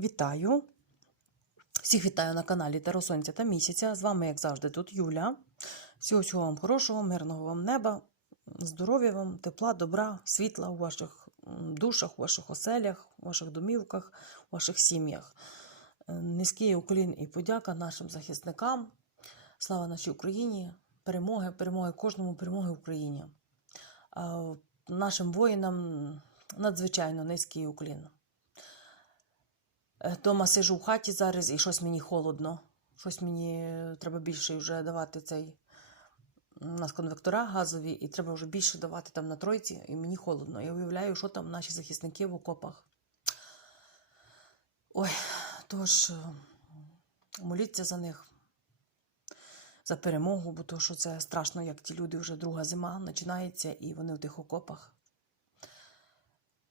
Вітаю! Всіх вітаю на каналі Таро Сонця та Місяця. З вами, як завжди, тут Юля. Всього всього вам хорошого, мирного вам неба, здоров'я вам, тепла, добра, світла у ваших душах, у ваших оселях, у ваших домівках, у ваших сім'ях. Е, Низький уклін і подяка нашим захисникам. Слава нашій Україні! Перемоги, перемоги кожному, перемоги Україні. Нашим воїнам надзвичайно низький уклін. Е, Дома сижу в хаті зараз і щось мені холодно. Щось мені е, треба більше вже давати цей. У нас конвектора газові, і треба вже більше давати там на тройці, і мені холодно. Я уявляю, що там наші захисники в окопах. Ой, тож е, моліться за них, за перемогу, бо то, що це страшно, як ті люди вже друга зима починається, і вони в тих окопах.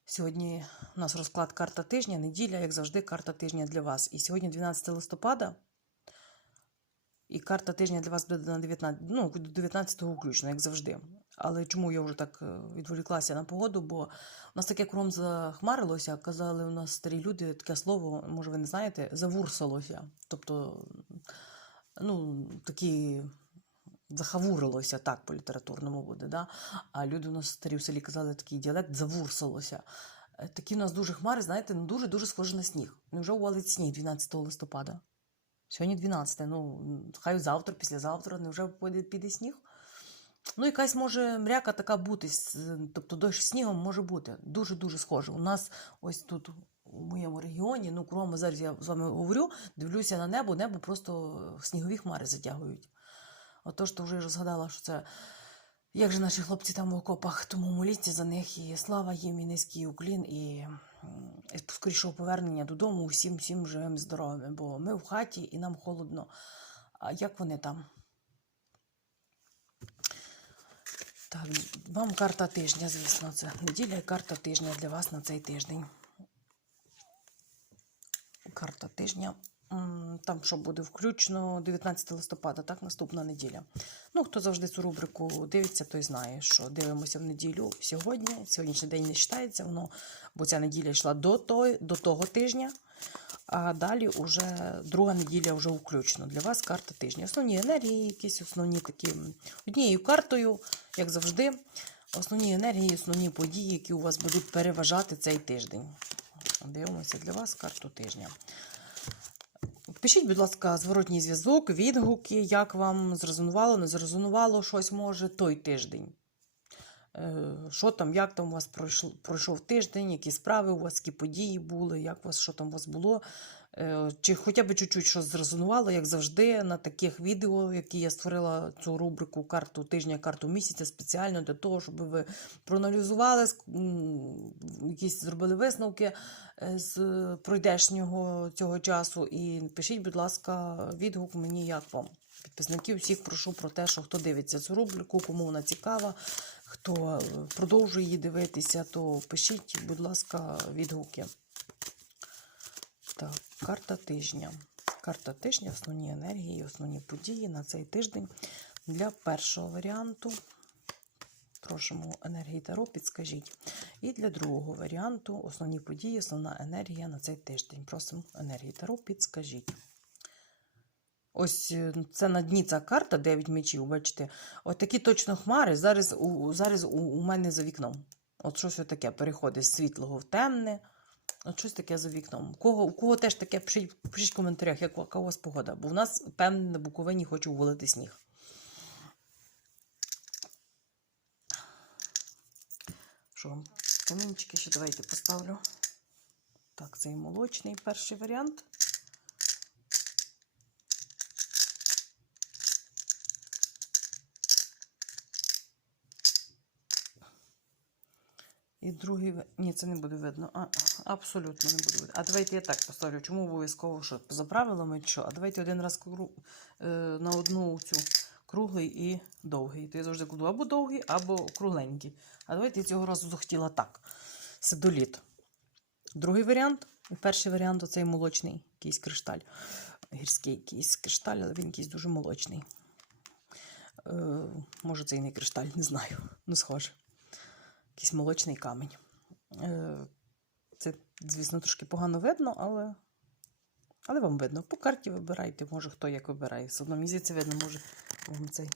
Сьогодні у нас розклад карта тижня, неділя, як завжди, карта тижня для вас. І сьогодні 12 листопада. І карта тижня для вас буде на 19, ну, до 19-го включно, як завжди. Але чому я вже так е, відволіклася на погоду? Бо у нас таке кром захмарилося, казали у нас старі люди таке слово, може ви не знаєте, завурсалося. Тобто, ну, такі захавурилося так по літературному буде. Да? А люди у нас старі в селі казали такий діалект завурсалося. Е, Такі у нас дуже хмари, знаєте, ну дуже дуже схожі на сніг. Невже увалить сніг 12 листопада? Сьогодні 12, ну хай завтра, післязавтра, невже піде, піде сніг? Ну, якась може мряка така бути, тобто дощ снігом може бути. Дуже-дуже схоже. У нас ось тут у моєму регіоні, ну, кругом зараз я з вами говорю, дивлюся на небо, небо просто снігові хмари затягують. Отож, то вже я розгадала, що це. Як же наші хлопці там в окопах, тому моліться за них і слава їм, і низький уклін, і, скорішого повернення додому усім, всім живим здоровими, бо ми в хаті і нам холодно. А як вони там? Так, вам карта тижня, звісно, це неділя і карта тижня для вас на цей тиждень. Карта тижня. Там що буде включно 19 листопада, так, наступна неділя. Ну, хто завжди цю рубрику дивиться, той знає, що дивимося в неділю сьогодні. Сьогоднішній день не вважається, воно, бо ця неділя йшла до, той, до того тижня. А далі вже друга неділя вже включно. Для вас карта тижня. Основні енергії, якісь основні такі однією картою, як завжди. Основні енергії, основні події, які у вас будуть переважати цей тиждень. Дивимося для вас карту тижня. Пишіть, будь ласка, зворотній зв'язок, відгуки, як вам зрезонувало, не зрезонувало щось може той тиждень. Е, Що там, як там у вас пройшов, тиждень, які справи у вас, які події були, як у вас, що там у вас було. Е, Чи хоча б чуть-чуть щось зрезонувало, як завжди, на таких відео, які я створила цю рубрику карту тижня, карту місяця спеціально для того, щоб ви проаналізували, якісь зробили висновки е, з пройдешнього цього часу. І пишіть, будь ласка, відгук мені, як вам. Підписників всіх прошу про те, що хто дивиться цю рубрику, кому вона цікава, хто е, продовжує її дивитися, то пишіть, будь ласка, відгуки. Так, карта тижня. Карта тижня, основні енергії, основні події на цей тиждень. Для першого варіанту просимо енергії Таро, підскажіть. І для другого варіанту основні події, основна енергія на цей тиждень. Просимо енергії Таро, підскажіть. Ось е, це на дні ця карта 9 мечів, бачите. От такі точно хмари зараз у, зараз у, у мене за вікном. От щось таке переходить з світлого в темне. От щось таке за вікном. У кого, у кого теж таке, пишіть, пишіть в коментарях, як, у вас погода. Бо в нас, певне, на Буковині хоче увалити сніг. Що? Камінчики ще давайте поставлю. Так, цей молочний перший варіант. І другий. Ні, це не буде видно. А, абсолютно не буде видно. А давайте я так поставлю. Чому обов'язково що? За правилами що? А давайте один раз кру... е, на одну цю круглий і довгий. То я завжди кладу або довгий, або кругленький. А давайте я цього разу захотіла так. Сидоліт. Другий варіант. Перший варіант оцей молочний якийсь кришталь. Гірський якийсь кришталь, але він якийсь дуже молочний. Е, може, це і не кришталь, не знаю. Ну, схоже якийсь молочний камінь. Е, Це, звісно, трошки погано видно, але Але вам видно, по карті вибирайте, може хто як вибирає. Все одно мені здається, видно, може вам цей.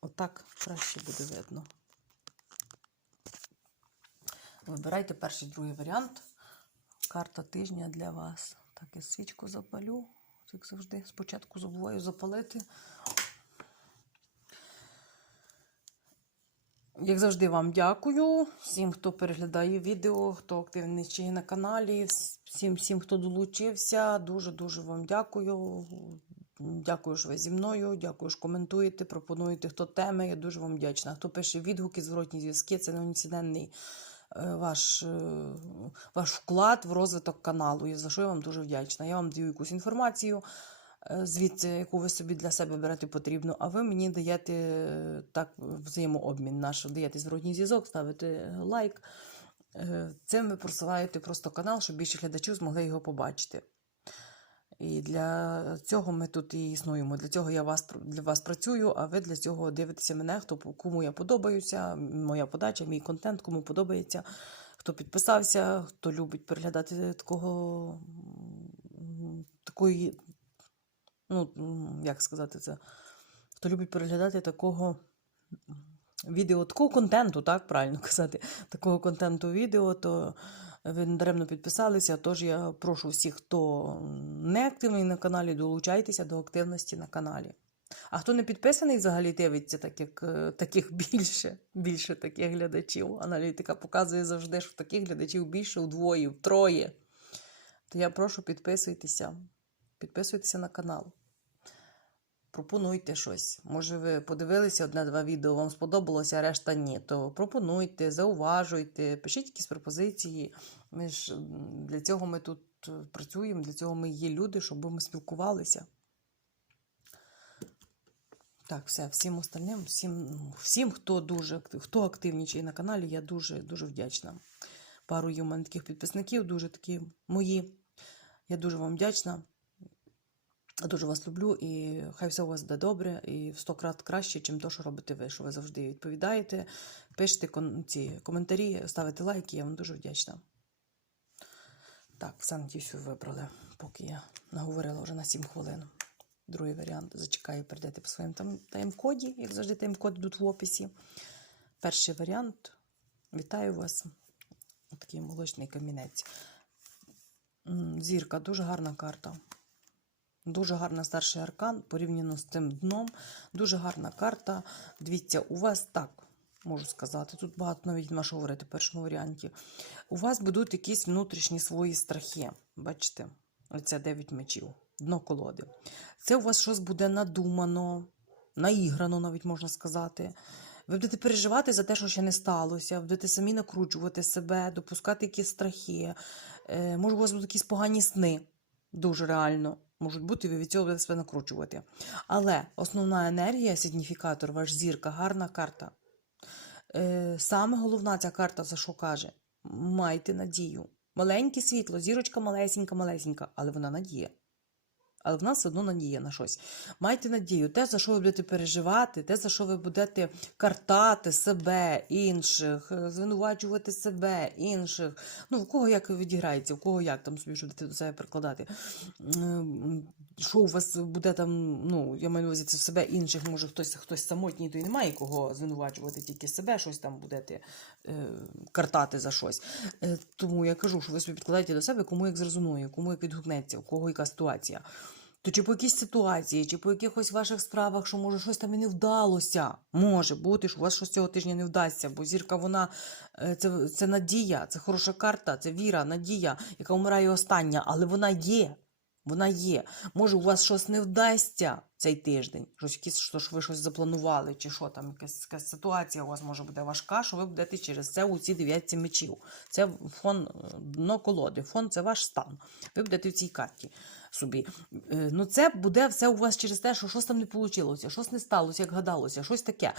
Отак краще буде видно. Вибирайте перший другий варіант. Карта тижня для вас. Так, я свічку запалю. Як завжди, спочатку забуваю запалити. Як завжди, вам дякую. Всім, хто переглядає відео, хто активний на каналі, всім, всім, хто долучився. Дуже-дуже вам дякую. Дякую, що ви зі мною. Дякую, що коментуєте, пропонуєте хто теми. Я дуже вам вдячна. Хто пише відгуки, зворотні зв'язки, це неоціненний е, ваш, е, ваш вклад в розвиток каналу. І за що я вам дуже вдячна. Я вам даю якусь інформацію. Е, Звідси, яку ви собі для себе берете потрібну, а ви мені даєте е, так взаємообмін наш, даєте зворотній зв'язок, ставите лайк. Е, Цим ви просуваєте просто канал, щоб більше глядачів змогли його побачити. І для цього ми тут і існуємо. Для цього я вас, для вас працюю, а ви для цього дивитеся мене, хто кому я подобаюся, моя подача, мій контент, кому подобається, хто підписався, хто любить переглядати такого такої, ну, як сказати це, хто любить переглядати такого відео, такого контенту, так правильно казати, такого контенту відео, то ви даремно підписалися. Тож я прошу всіх, хто не активний на каналі, долучайтеся до активності на каналі. А хто не підписаний, взагалі дивиться, так як е, таких більше, більше таких глядачів. Аналітика показує завжди, що таких глядачів більше вдвоє, втроє. То я прошу підписуйтеся. Підписуйтеся на канал. Пропонуйте щось. Може, ви подивилися одне-два відео, вам сподобалося, а решта ні. То пропонуйте, зауважуйте, пишіть якісь пропозиції. Ми ж для цього ми тут е, працюємо, для цього ми є люди, щоб ми спілкувалися. Так, все, всім остальним, всім, всім, хто дуже хто активнічає на каналі, я дуже дуже вдячна. Пару є у мене таких підписників, дуже такі мої. Я дуже вам вдячна. Дуже вас люблю і хай все у вас буде добре і в сто крат краще, чим то, що робите ви, що ви завжди відповідаєте, пишете ці коментарі, ставите лайки, я вам дуже вдячна. Так, все вибрали, поки я наговорила вже на 7 хвилин. Другий варіант зачекаю, перейдете по своїм там тайм-коді, як завжди, тайм-коди йдуть в описі. Перший варіант. Вітаю вас. Такий молочний камінець. Зірка, дуже гарна карта. Дуже гарна старший аркан порівняно з тим дном. Дуже гарна карта. Дивіться, у вас так, можу сказати, тут багато навіть нема що говорити в першому варіанті. У вас будуть якісь внутрішні свої страхи. Бачите, оце 9 мечів, дно колоди. Це у вас щось буде надумано, наіграно, навіть можна сказати. Ви будете переживати за те, що ще не сталося, будете самі накручувати себе, допускати якісь страхи. Е, може, у вас будуть якісь погані сни. Дуже реально можуть бути, ви від цього будете себе накручувати. Але основна енергія, сигніфікатор, ваш зірка, гарна карта. Е, саме головна ця карта за що каже? Майте надію. Маленьке світло, зірочка малесенька, малесенька, але вона надія. Але в нас все одно надія на щось. Майте надію, те, за що ви будете переживати, те, за що ви будете картати себе, інших, е, звинувачувати себе, інших. Ну, в кого як відіграється, в кого як там собі що будете до себе прикладати. Що у вас буде там, ну, я маю на увазі це себе інших, може хтось хтось самотній, то й немає кого звинувачувати, тільки себе щось там будете е, картати за щось. Е, тому я кажу, що ви собі підкладаєте до себе, кому як зрезонує, кому як відгукнеться, у кого яка ситуація. То чи по якійсь ситуації, чи по якихось ваших справах, що може щось там і не вдалося. Може бути, що у вас щось цього тижня не вдасться, бо зірка вона е, це, це надія, це хороша карта, це віра, надія, яка вмирає остання, але вона є. Вона є. Може, у вас щось не вдасться цей тиждень, щось що ви щось запланували, чи що там, якась, якась ситуація у вас може буде важка, що ви будете через це у ці дев'ятці мечів. Це фон дно колоди, фон це ваш стан. Ви будете в цій карті собі. Е, Ну, це буде все у вас через те, що щось там не вийшло, щось не сталося, як гадалося, щось таке.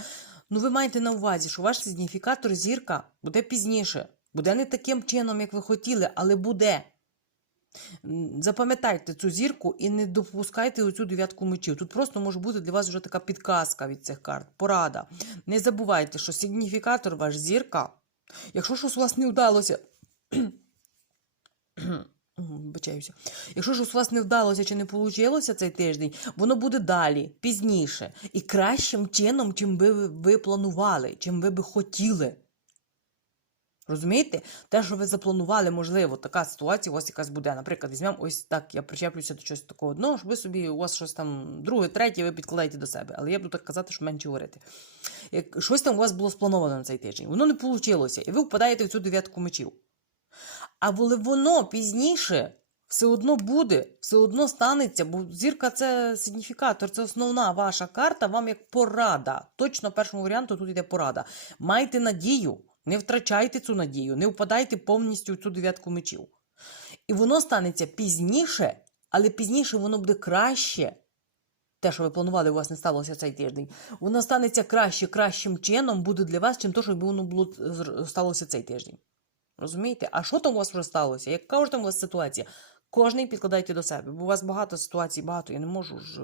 Ну, ви маєте на увазі, що ваш сигніфікатор зірка буде пізніше, буде не таким чином, як ви хотіли, але буде. Запам'ятайте цю зірку і не допускайте оцю дев'ятку мечів. Тут просто може бути для вас вже така підказка від цих карт, порада. Не забувайте, що сигніфікатор ваш зірка. Якщо щось у вас не вдалося, вибачаюся. Якщо ж у вас не вдалося чи не вийшло цей тиждень, воно буде далі, пізніше. І кращим чином, чим би ви планували, чим ви би хотіли. Розумієте? Те, що ви запланували, можливо, така ситуація у вас якась буде. Наприклад, візьмемо ось так, я причеплюся до чогось такого одного, щоб ви собі, у вас щось там друге, третє, ви підкладаєте до себе. Але я буду так казати, що менше говорити. Як щось там у вас було сплановано на цей тиждень, воно не вийшло, і ви впадаєте в цю дев'ятку мечів. А коли воно пізніше все одно буде, все одно станеться, бо зірка це сигніфікатор, це основна ваша карта, вам як порада. Точно першому варіанту тут йде порада. Майте надію, не втрачайте цю надію, не впадайте повністю в цю дев'ятку мечів. І воно станеться пізніше, але пізніше воно буде краще. Те, що ви планували, у вас не сталося цей тиждень. Воно станеться краще, кращим чином буде для вас, чим то, що воно було сталося цей тиждень. Розумієте? А що там у вас вже сталося? Яка ж там у вас ситуація? Кожний підкладайте до себе, бо у вас багато ситуацій, багато. Я не можу ж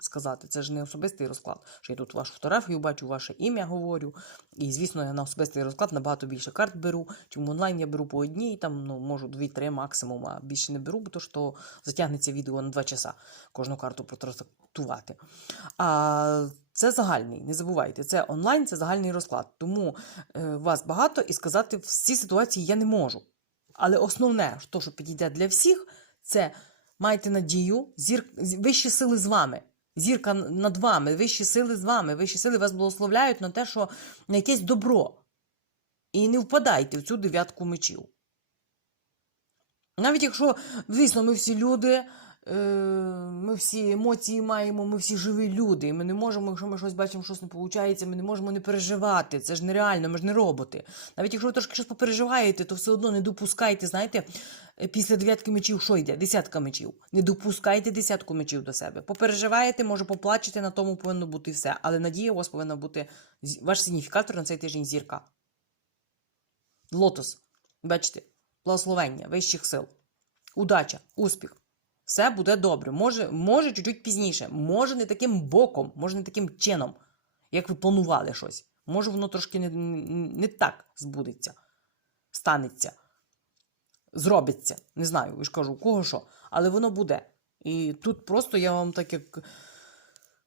сказати. Це ж не особистий розклад. Що я тут вашу фотографію бачу, ваше ім'я говорю. І, звісно, я на особистий розклад набагато більше карт беру. Чим онлайн я беру по одній, там ну, можу дві-три максимум, а більше не беру, бо то що затягнеться відео на два часа кожну карту протрактувати. А це загальний, не забувайте. Це онлайн, це загальний розклад. Тому е, вас багато і сказати всі ситуації я не можу. Але основне, то, що підійде для всіх, це майте надію, зір... вищі сили з вами. Зірка над вами, вищі сили з вами, вищі сили вас благословляють на те, що на якесь добро. І не впадайте в цю дев'ятку мечів. Навіть якщо, звісно, ми всі люди, ми всі емоції маємо, ми всі живі люди, і ми не можемо, якщо ми щось бачимо, щось не виходить, ми не можемо не переживати. Це ж нереально, ми ж не роботи. Навіть якщо ви трошки щось попереживаєте, то все одно не допускайте, знаєте, е, після дев'ятки мечів що йде? Десятка мечів. Не допускайте десятку мечів до себе. Попереживаєте, може поплачете, на тому повинно бути все. Але надія у вас повинна бути ваш сигніфікатор на цей тиждень зірка. Лотос. Бачите, благословення вищих сил, удача, успіх. Все буде добре. Може, може чуть-чуть пізніше, може не таким боком, може не таким чином, як ви планували щось. Може, воно трошки не, не, так збудеться, станеться, зробиться. Не знаю, я ж кажу, у кого що, але воно буде. І тут просто я вам так як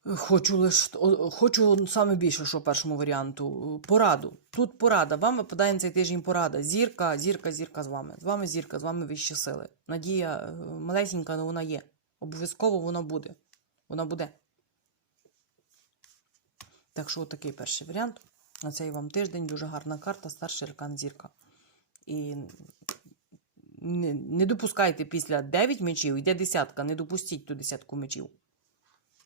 Хочу лише хочу саме більше, що першому варіанту. Пораду. Тут порада. Вам випадає на цей тиждень порада. Зірка, зірка, зірка з вами. З вами зірка, з вами вищі сили. Надія е, малесенька, але вона є. Обов'язково вона буде. Вона буде. Так що, такий перший варіант. На цей вам тиждень дуже гарна карта, старший аркан зірка. І не, не допускайте після 9 мечів, йде десятка, не допустіть ту десятку мечів.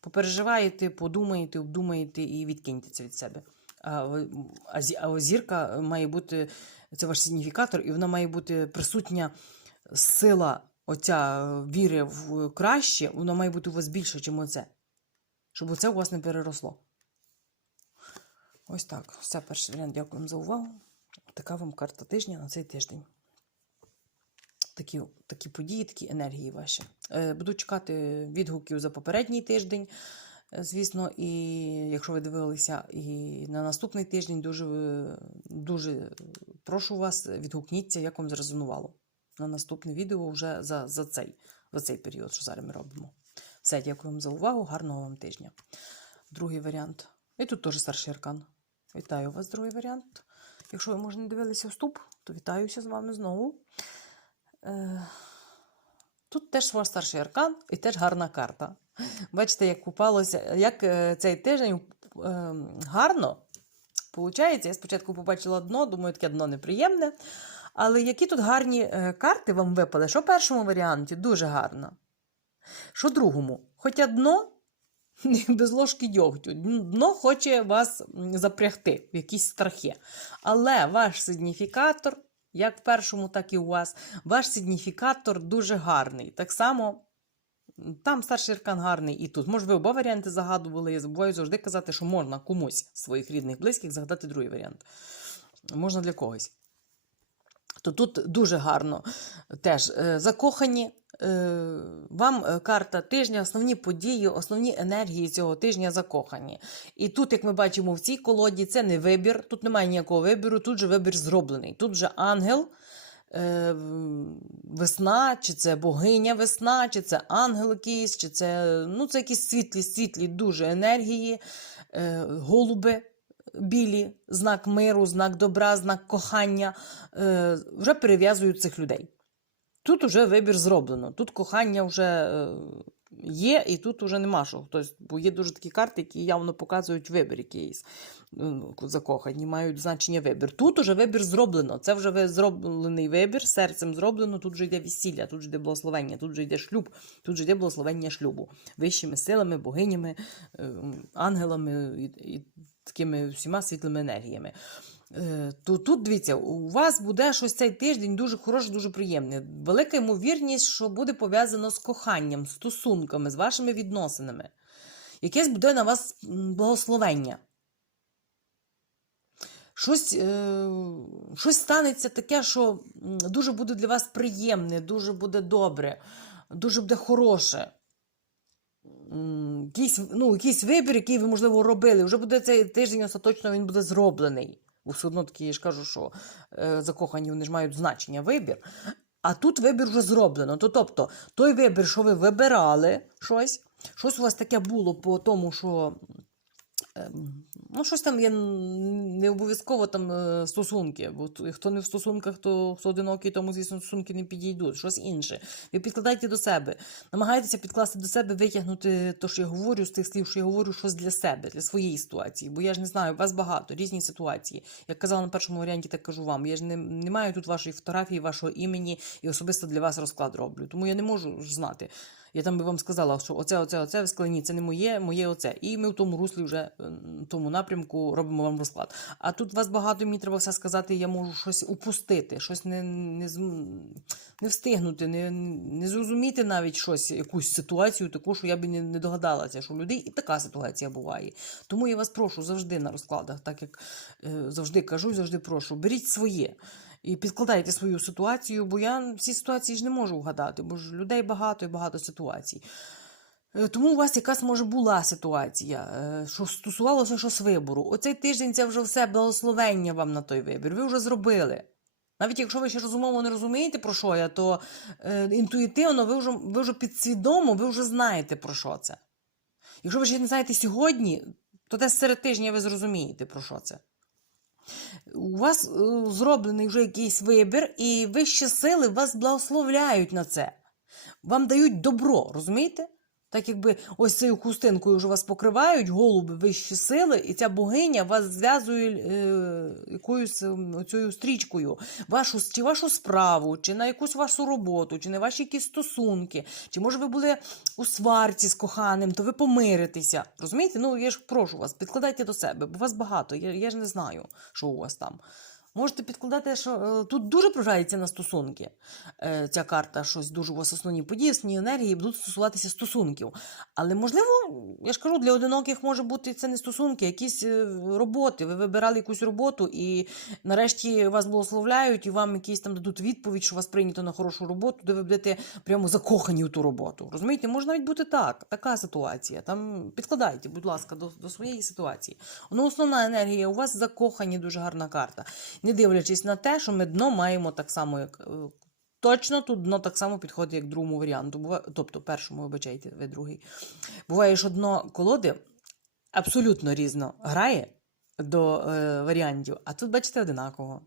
Попереживаєте, подумаєте, обдумаєте і відкиньте це від себе. А, зірка має бути, це ваш сигніфікатор, і вона має бути присутня сила оця віри в краще, вона має бути у вас більше, ніж оце. Щоб оце у вас не переросло. Ось так. Це перший варіант. Дякую вам за увагу. Така вам карта тижня на цей тиждень. Такі, такі події, такі енергії ваші. Е, Буду чекати відгуків за попередній тиждень, е, звісно, і якщо ви дивилися і на наступний тиждень, дуже, е, дуже прошу вас, відгукніться, як вам зрезонувало. На наступне відео вже за, за, цей, за цей період, що зараз ми робимо. Все, дякую вам за увагу, гарного вам тижня. Другий варіант. І тут теж старший аркан. Вітаю вас, другий варіант. Якщо ви, може, не дивилися вступ, то вітаюся з вами знову. Е, Тут теж ваш старший аркан і теж гарна карта. Бачите, як купалося, як е, цей тиждень е, гарно. Получається, я спочатку побачила дно, думаю, таке дно неприємне. Але які тут гарні карти вам випали? Що в першому варіанті дуже гарно. Що в другому? Хоча дно без ложки дьогтю. Дно хоче вас запрягти в якісь страхи. Але ваш сигніфікатор, як в першому, так і у вас, ваш сигніфікатор дуже гарний. Так само. Там старший аркан гарний і тут. Може, ви оба варіанти загадували. Я забуваю завжди казати, що можна комусь своїх рідних, близьких загадати другий варіант. Можна для когось. То тут дуже гарно теж е, закохані. е, Вам е, карта тижня, основні події, основні енергії цього тижня закохані. І тут, як ми бачимо в цій колоді, це не вибір, тут немає ніякого вибіру, тут же вибір зроблений. Тут же ангел весна, чи це богиня весна, чи це ангел якийсь, чи це, ну, це якісь світлі, світлі дуже енергії, голуби білі, знак миру, знак добра, знак кохання, е, вже перев'язують цих людей. Тут уже вибір зроблено. Тут кохання вже е, є, і тут уже нема що. Тобто, бо є дуже такі карти, які явно показують вибір якийсь. Ну, Закохані мають значення вибір. Тут уже вибір зроблено. Це вже зроблений вибір, серцем зроблено. Тут вже йде весілля, тут же йде благословення, тут же йде шлюб, тут же йде благословення шлюбу. Вищими силами, богинями, е, ангелами і такими всіма світлими енергіями. Е, То тут дивіться, у вас буде щось цей тиждень дуже хороше, дуже приємне. Велика ймовірність, що буде пов'язано з коханням, стосунками, з вашими відносинами. Якесь буде на вас благословення. Щось, е, щось станеться таке, що дуже буде для вас приємне, дуже буде добре, дуже буде хороше. Якийсь, ну, якийсь вибір, який ви, можливо, робили. Вже буде цей тиждень остаточно він буде зроблений. Бо все одно таки, я ж кажу, що е, закохані вони ж мають значення вибір. А тут вибір вже зроблено. То, тобто, той вибір, що ви вибирали щось, щось у вас таке було по тому, що. Ем, Ну, щось там є не обов'язково там е, стосунки, бо хто не в стосунках, то хто одинокий, тому, звісно, стосунки не підійдуть, щось інше. Ви підкладайте до себе, намагайтеся підкласти до себе, витягнути те, що я говорю, з тих слів, що я говорю, щось для себе, для своєї ситуації. Бо я ж не знаю, у вас багато, різні ситуації. Як казала на першому варіанті, так кажу вам. Я ж не, не маю тут вашої фотографії, вашого імені і особисто для вас розклад роблю. Тому я не можу знати. Я там би вам сказала, що оце, оце, оце в складні, це не моє, моє оце. І ми в тому руслі вже в тому напрямку робимо вам розклад. А тут вас багато, мені треба все сказати, я можу щось упустити, щось не, не, не встигнути, не, не зрозуміти навіть щось, якусь ситуацію, таку, що я б не, не догадалася, що у людей і така ситуація буває. Тому я вас прошу завжди на розкладах, так як е, завжди кажу завжди прошу, беріть своє. І підкладайте свою ситуацію, бо я всі ситуації ж не можу вгадати, бо ж людей багато і багато ситуацій. Е, Тому у вас якась може була ситуація, е, що стосувалося щось вибору. Оцей тиждень це вже все благословення вам на той вибір. Ви вже зробили. Навіть якщо ви ще розумово не розумієте, про що я, то е, інтуїтивно ви вже, ви вже підсвідомо, ви вже знаєте, про що це. Якщо ви ще не знаєте сьогодні, то десь серед тижня ви зрозумієте, про що це. У вас е, зроблений вже якийсь вибір, і вищі сили вас благословляють на це. Вам дають добро, розумієте? Так якби ось цією хустинкою вже вас покривають, голуби вищі сили, і ця богиня вас зв'язує е, якоюсь ем, оцією стрічкою, вашу, чи вашу справу, чи на якусь вашу роботу, чи на ваші якісь стосунки, чи може ви були у сварці з коханим, то ви помиритеся. Розумієте? Ну я ж прошу вас, підкладайте до себе, бо вас багато. Я, я ж не знаю, що у вас там. Можете підкладати, що е, тут дуже програється на стосунки. Е, ця карта, щось дуже у вас основні події, основні енергії будуть стосуватися стосунків. Але, можливо, я ж кажу, для одиноких може бути це не стосунки, якісь е, роботи. Ви вибирали якусь роботу, і нарешті вас благословляють, і вам якісь там дадуть відповідь, що вас прийнято на хорошу роботу, де ви будете прямо закохані в ту роботу. Розумієте, може навіть бути так, така ситуація. Там підкладайте, будь ласка, до, до своєї ситуації. Ну, основна енергія у вас закохані, дуже гарна карта. Не дивлячись на те, що ми дно маємо так само, як. е, Точно тут дно так само підходить, як другому варіанту. Буває, тобто першому, вибачайте, ви другий. Буває, що дно колоди абсолютно різно грає до е, варіантів, а тут, бачите, одинаково.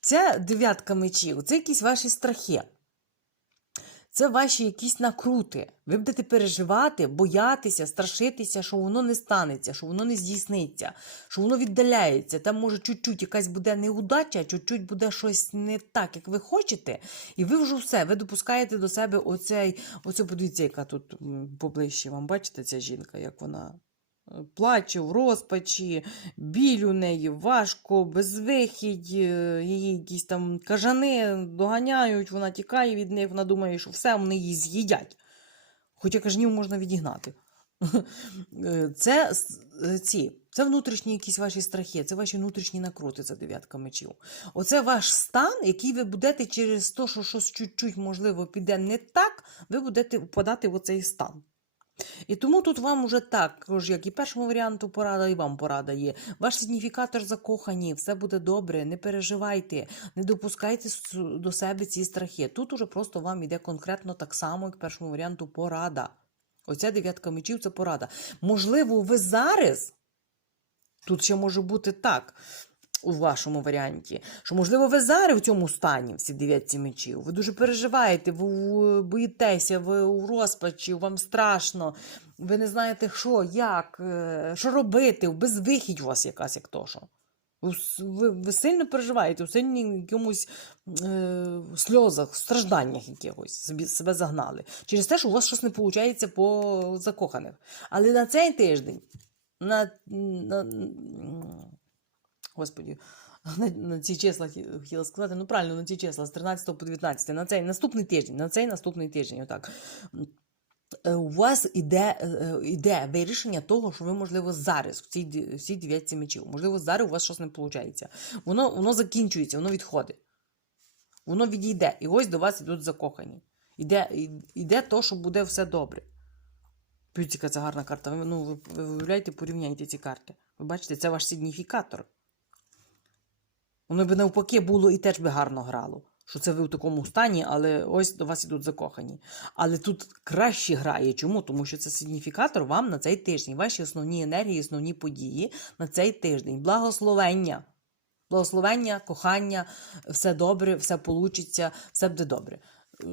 Ця дев'ятка мечів це якісь ваші страхи. Це ваші якісь накрути. Ви будете переживати, боятися, страшитися, що воно не станеться, що воно не здійсниться, що воно віддаляється. Там може чуть-чуть якась буде неудача, чуть-чуть буде щось не так, як ви хочете, і ви вже все, ви допускаєте до себе оцей, оцю, подивіться, яка тут поближче вам, бачите, ця жінка, як вона плаче в розпачі, біль у неї, важко, безвихідь, е, її якісь там кажани доганяють, вона тікає від них, вона думає, що все вони її з'їдять. Хоча кажнів можна відігнати. Е, Це е, ці, це внутрішні якісь ваші страхи, це ваші внутрішні накрути, це дев'ятка мечів. Оце ваш стан, який ви будете через те, що щось чуть-чуть, можливо, піде не так, ви будете впадати в оцей стан. І тому тут вам уже також, як і першому варіанту порада, і вам порада є. Ваш сигніфікатор закохані, все буде добре, не переживайте, не допускайте до себе ці страхи. Тут уже просто вам іде конкретно так само, як першому варіанту порада. Оця дев'ятка мечів це порада. Можливо, ви зараз. Тут ще може бути так. У вашому варіанті, що можливо ви зараз в цьому стані, всі дев'ятці мечів. Ви дуже переживаєте, ви боїтеся, ви у розпачі, вам страшно, ви не знаєте, що, як, е, що робити, безвихідь у вас якась, як то що. Ви, ви, сильно переживаєте, у сильні якомусь е, сльозах, стражданнях якихось собі, себе загнали. Через те, що у вас щось не виходить по закоханих. Але на цей тиждень, на, на, Господі, на, на ці числа хотіла сказати, ну правильно, на ці числа з 13 по 19, на цей наступний тиждень, на цей наступний тиждень, отак. Е, У вас іде, е, е, іде вирішення того, що ви, можливо, зараз в цій, ді- в цій дев'ятці мечів, можливо, зараз у вас щось не виходить. Воно, воно закінчується, воно відходить. Воно відійде. І ось до вас ідуть закохані. Іде, іде то, що буде все добре. Яка це гарна карта. Ну, ви виявляєте, порівняйте ці карти. Ви бачите, це ваш сигніфікатор. Воно би навпаки було і теж би гарно грало. Що це ви в такому стані, але ось до вас ідуть закохані. Але тут краще грає. Чому? Тому що це сигніфікатор вам на цей тиждень. Ваші основні енергії, основні події на цей тиждень. Благословення. Благословення, кохання, все добре, все получиться, все буде добре. Е,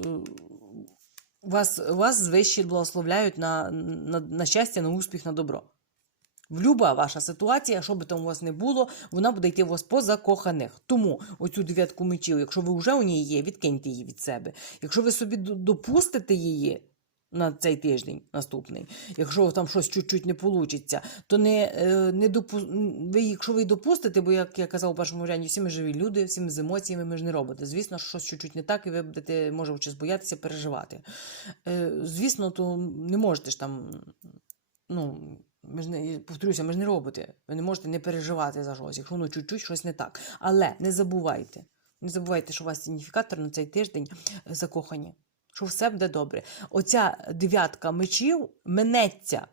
Вас, вас звище благословляють на, на, на щастя, на успіх, на добро. Люба ваша ситуація, що би там у вас не було, вона буде йти у вас по закоханих. Тому оцю дев'ятку мечів, якщо ви вже у ній є, відкиньте її від себе. Якщо ви собі допустите її на цей тиждень наступний, якщо там щось чуть-чуть не вийде, то не, е, не допу... ви, якщо ви допустите, бо як я казав у першому варіанті, всі ми живі люди, всі ми з емоціями, ми ж не роботи. Звісно, що щось чуть-чуть не так, і ви будете, може, щось боятися, переживати. Е, Звісно, то не можете ж там ну, ми ж не повторюся, ми ж не роботи. Ви не можете не переживати за щось, якщо воно чуть-чуть щось не так. Але не забувайте, не забувайте, що у вас сигніфікатор на цей тиждень е, закохані, що все буде добре. Оця дев'ятка мечів минеться,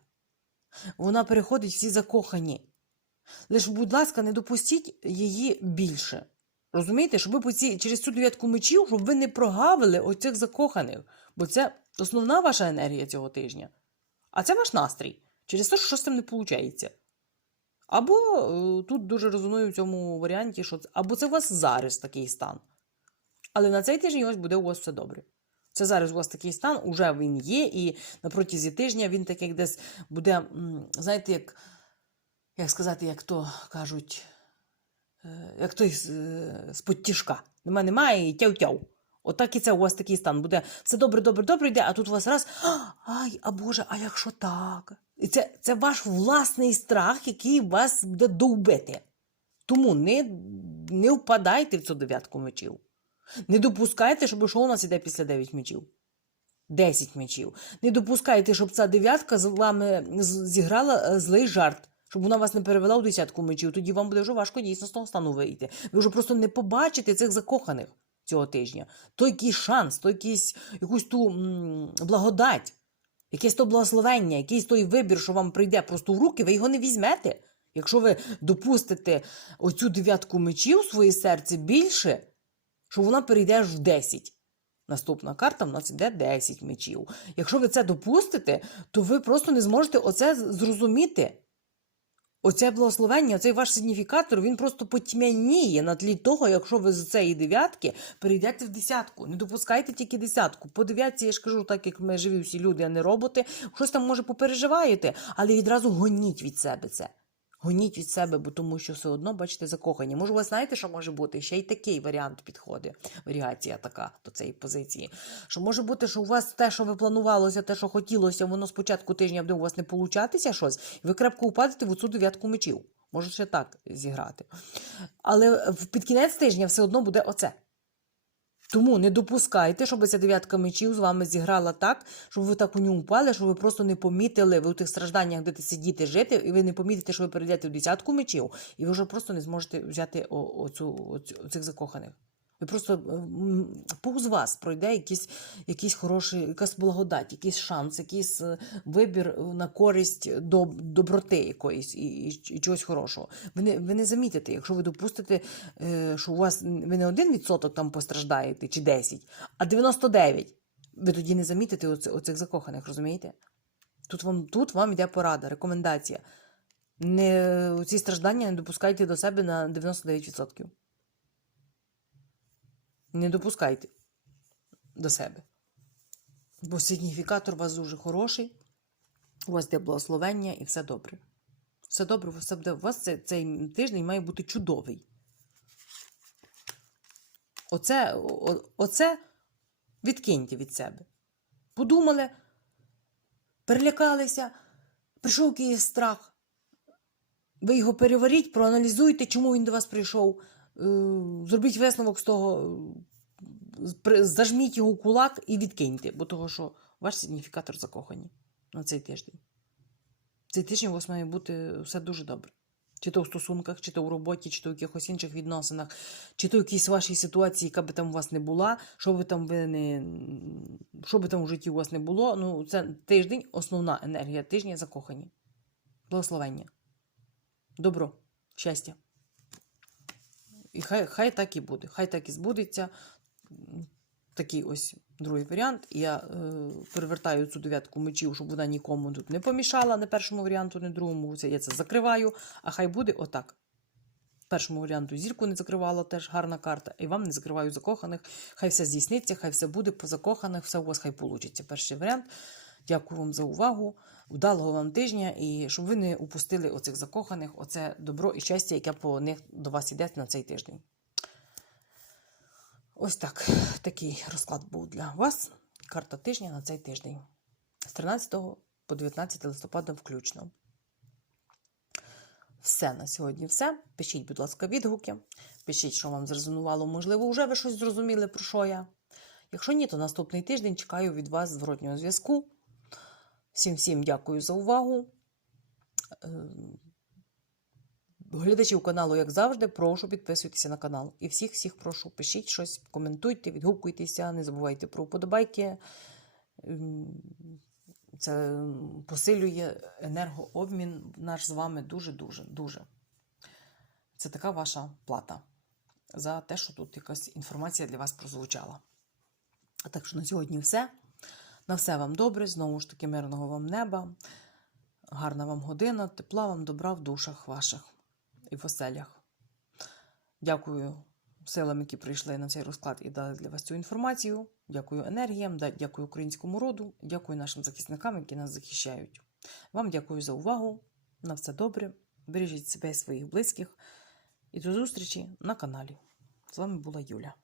вона переходить всі закохані. Лише, будь ласка, не допустіть її більше. Розумієте, щоб ви по цій, через цю дев'ятку мечів, щоб ви не прогавили оцих закоханих, бо це основна ваша енергія цього тижня. А це ваш настрій. Через те, що щось там не виходить. Або е, тут дуже резонує в цьому варіанті, що або це у вас зараз такий стан. Але на цей тиждень ось буде у вас все добре. Це зараз у вас такий стан, уже він є, і на протязі тижня він так як десь буде, знаєте, як, як сказати, як то кажуть, е, як той з, тяжка. Нема немає і тяв-тяв. Отак і це у вас такий стан. Буде все добре, добре, добре йде, а тут у вас раз. Ай, а Боже, а якщо так? І це, це ваш власний страх, який вас буде довбити. Тому не, не впадайте в цю дев'ятку мечів. Не допускайте, щоб що у нас іде після 9 мечів. 10 мечів. Не допускайте, щоб ця дев'ятка з вами зіграла е, злий жарт. Щоб вона вас не перевела у десятку мечів, тоді вам буде вже важко дійсно з того стану вийти. Ви вже просто не побачите цих закоханих цього тижня. То якийсь шанс, то якийсь, якусь ту м, благодать, якесь то благословення, якийсь той вибір, що вам прийде просто в руки, ви його не візьмете. Якщо ви допустите оцю дев'ятку мечів у своє серце більше, що вона перейде аж в 10. Наступна карта в нас іде 10 мечів. Якщо ви це допустите, то ви просто не зможете оце зрозуміти. Оце благословення, оцей ваш сигніфікатор, він просто потьмяніє на тлі того, якщо ви з цієї дев'ятки перейдете в десятку. Не допускайте тільки десятку. По я ж кажу, так як ми живі всі люди, а не роботи, щось там може попереживаєте, але відразу гоніть від себе це. Гоніть від себе, бо тому що все одно, бачите, закохані. Може, вас знаєте, що може бути? Ще й такий варіант підходить, варіація така до цієї позиції. Що може бути, що у вас те, що ви планувалося, те, що хотілося, воно спочатку тижня буде у вас не получатися щось, і ви крепко упадете в оцю дев'ятку мечів. Може ще так зіграти. Але під кінець тижня все одно буде оце. Тому не допускайте, щоб ця дев'ятка мечів з вами зіграла так, щоб ви так у ньому упали, щоб ви просто не помітили, ви у тих стражданнях будете сидіти жити, і ви не помітите, що ви перейдете в десятку мечів, і ви вже просто не зможете взяти оцю, оцю, оцих закоханих. Ви просто е, повз вас пройде якийсь, якийсь хороший, якась благодать, якийсь шанс, якийсь е, вибір е, на користь до, доброти якоїсь і, і, і чогось хорошого. Ви не, ви не замітите, якщо ви допустите, що у вас ви не один відсоток там постраждаєте чи 10, а 99. Ви тоді не замітите оце, оцих закоханих, розумієте? Тут вам, тут вам йде порада, рекомендація. Не, ці страждання не допускайте до себе на 99%. Не допускайте до себе. Бо сигніфікатор у вас дуже хороший, у вас йде благословення і все добре. Все добре, все буде. У вас цей, цей тиждень має бути чудовий. Оце, о, оце відкиньте від себе. Подумали, перелякалися, прийшов якийсь страх. Ви його переваріть, проаналізуйте, чому він до вас прийшов. Е, Зробіть висновок з того, е, зажміть його кулак і відкиньте, бо того, що ваш сигніфікатор закохані на цей тиждень. Цей тиждень у вас має бути все дуже добре. Чи то в стосунках, чи то в роботі, чи то в якихось інших відносинах, чи то в якійсь вашій ситуації, яка би там у вас не була, що би там ви не що би там в житті у вас не було. Ну, це тиждень, основна енергія тижня закохані. Благословення. Добро, щастя. І хай, хай так і буде. Хай так і збудеться. Такий ось другий варіант. Я е, перевертаю цю дев'ятку мечів, щоб вона нікому тут не помішала, не першому варіанту, не другому. Я це закриваю. А хай буде отак. Першому варіанту зірку не закривала, теж гарна карта. І вам не закриваю закоханих. Хай все здійсниться, хай все буде по закоханих, все у вас хай получиться. Перший варіант. Дякую вам за увагу. Вдалого вам тижня і щоб ви не упустили оцих закоханих, оце добро і щастя, яке по них до вас йде на цей тиждень. Ось так. Такий розклад був для вас. Карта тижня на цей тиждень. З 13 по 19 листопада включно. Все на сьогодні все. Пишіть, будь ласка, відгуки. Пишіть, що вам зрезонувало. Можливо, вже ви щось зрозуміли, про що я. Якщо ні, то наступний тиждень чекаю від вас зворотнього зв'язку. Всім всім дякую за увагу. Е, Глядачів каналу, як завжди, прошу підписуйтеся на канал. І всіх всіх прошу, пишіть щось, коментуйте, відгукуйтеся, не забувайте про вподобайки. Це посилює енергообмін наш з вами дуже-дуже дуже. Це така ваша плата за те, що тут якась інформація для вас прозвучала. Так що на сьогодні все. На все вам добре, знову ж таки, мирного вам неба, гарна вам година, тепла вам добра в душах ваших і в оселях. Дякую силам, які прийшли на цей розклад і дали для вас цю інформацію. Дякую енергіям, дякую українському роду, дякую нашим захисникам, які нас захищають. Вам дякую за увагу. На все добре. Бережіть себе і своїх близьких. І до зустрічі на каналі. З вами була Юля.